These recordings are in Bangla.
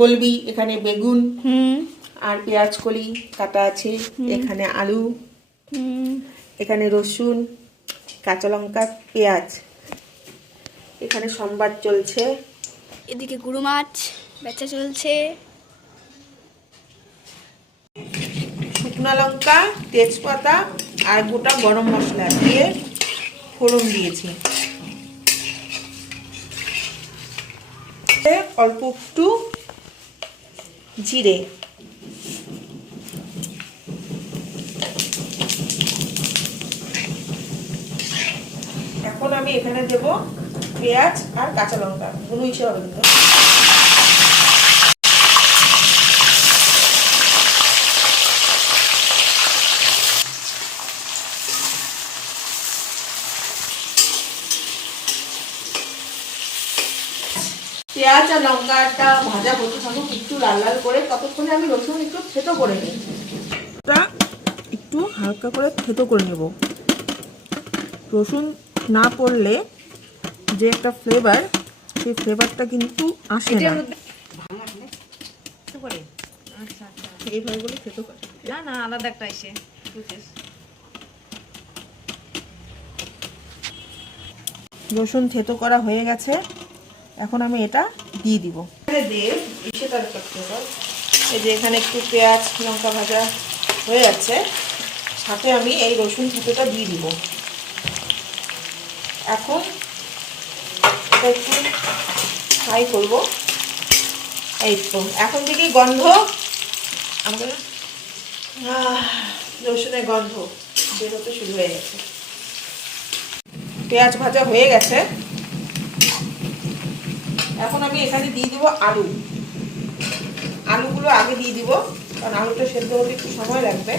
বলবি এখানে বেগুন আর পেঁয়াজ কলি কাটা আছে, এখানে আলু, এখানে রসুন, কাঁচা লঙ্কা, পেঁয়াজ, এখানে সম্বাদ চলছে, এদিকে গুঁড়ো মাছ বেচা চলছে, শুকনো লঙ্কা, তেজপাতা আর গোটা গরম মশলা দিয়ে ফোড়ন দিয়েছি, অল্প একটু জিরে, এখন আমি এখানে দেব পেঁয়াজ আর কাঁচা লঙ্কা, গুঁড়ো হিসেবে হবে কিন্তু। পেঁয়াজ আর লঙ্কাটা ভাজা হতে থাকুক একটু লাল লাল করে, ততক্ষণে আমি রসুন একটু থেতো করে নিই, একটু হালকা করে থেতো করে নেব। রসুন না পড়লে যে একটা ফ্লেভার, সেই ফ্লেভারটা কিন্তু আসে না। এইভাবে বলে থেতো করে না আলাদা একটা এসে রসুন থেতো করা হয়ে গেছে, এখন আমি এটা দিয়ে দিব। এই যে এখানে একটু পেঁয়াজ লঙ্কা ভাজা হয়ে যাচ্ছে, সাথে আমি এই রসুন থেতোটা দিয়ে দিব। এখন এটা একটু ফ্রাই করব। এই তো এখন থেকেই গন্ধ, আমাদের রসুনের গন্ধ বেরোতে শুরু হয়ে গেছে। পেঁয়াজ ভাজা হয়ে গেছে, এখন আমি এখানে দিয়ে দিব আলু। আলুগুলো আগে দিয়ে দিব, কারণ আলুটা সেদ্ধ হতে একটু সময় লাগবে,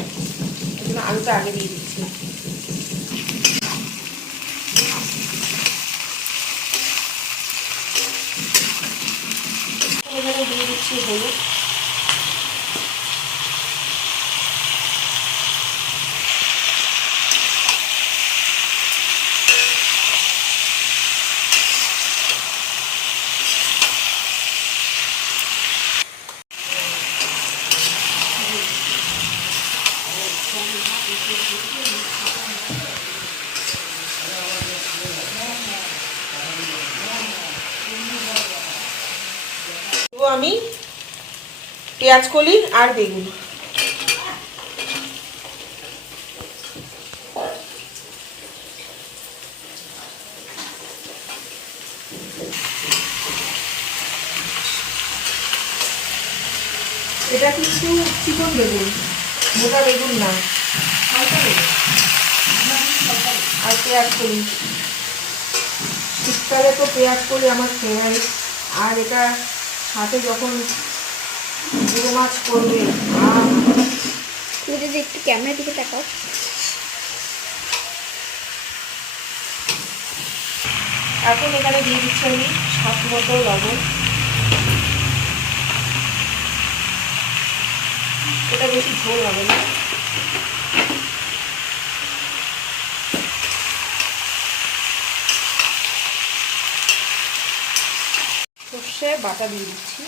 এই জন্য আলুটা আগে দিয়ে দিচ্ছি। এখানে দিয়ে দিচ্ছি হলুদ, আমি পেঁয়াজ কলি আর বেগুন। এটা কিন্তু চিকন বেগুন, মোটা বেগুন না, আর পেঁয়াজ কলি। শীতকালে তো পেঁয়াজ কলি আমার ফেভারিট, আর এটা সাথে যখন গুঁড়ো মাছ করবে, তুমি যদি একটু ক্যামেরার দিকে তাকাও। এখন এখানে দিয়ে দিচ্ছি আমি স্বাদ মতো লবণ। এটা বেশি ঝোল হবে না। সর্ষে বাটা দিয়ে দিচ্ছি,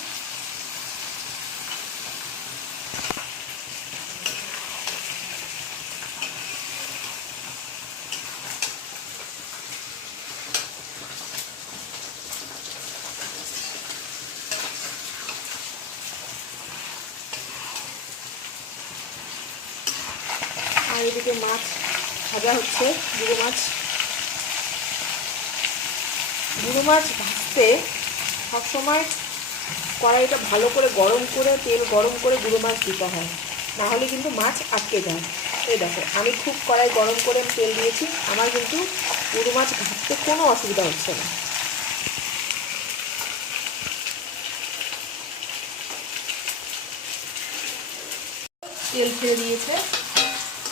আর এদিকে মাছ ভাজা হচ্ছে, গুঁড়ো মাছ। গুঁড়ো মাছ ভাজতে সবসময় কড়াইটা ভালো করে গরম করে, তেল গরম করে গুঁড়ো মাছ দিতে হয়, না হলে কিন্তু মাছ আটকে যায়। এই দেখো আমি খুব কড়াই গরম করে তেল দিয়েছি, আমার কিন্তু গুঁড়ো মাছ ভাজতে কোনো অসুবিধা হচ্ছে না। তেল ছেড়ে দিয়েছে,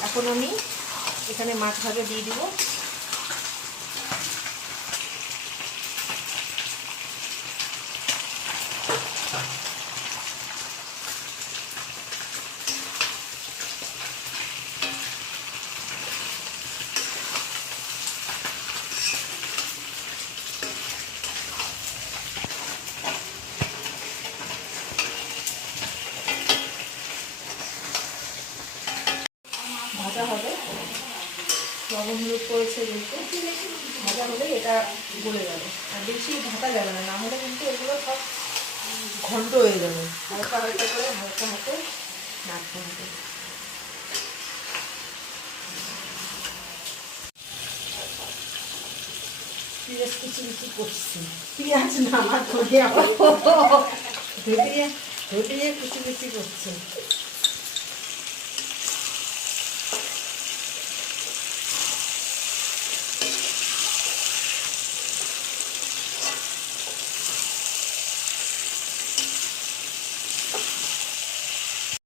এখন আমি এখানে মাছ ভাজা দিয়ে দিব। লবণ হলুদ করেছে যেহেতু ভাজা হলে এটা গলে যাবে, আর বেশি ভাজা যাবে না, না হলে কিন্তু এগুলো সব ঘন্ট হয়ে যাবে। হালকা হালকা করে হালকা হাতে নাড়তে হবে। পেঁয়াজ কুচি কুচি করছি, পেঁয়াজ না আমার ধনিয়া ধনিয়া কুচি কুচি করছে।